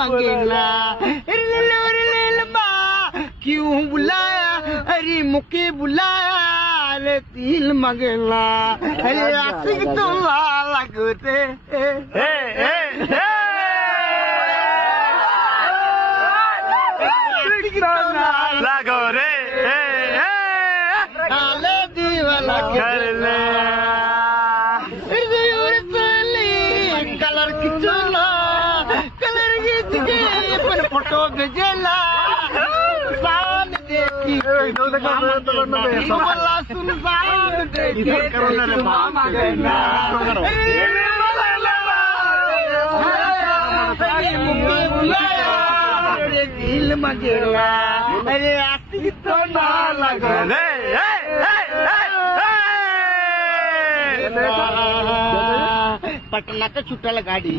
मंगेला क्यों बुलाया अरे मुके बुलाया अरे दिल मंगेला अरे आशिक तो लगते लागो रे आले दीवाना कर ले कलर की चोला कलर की पर फोटो भेजेला शान देखी बोला सुन शान देखी मामा गना दिल मंगेला अरे आती तो ना लगा पटना का छुट्टा गाड़ी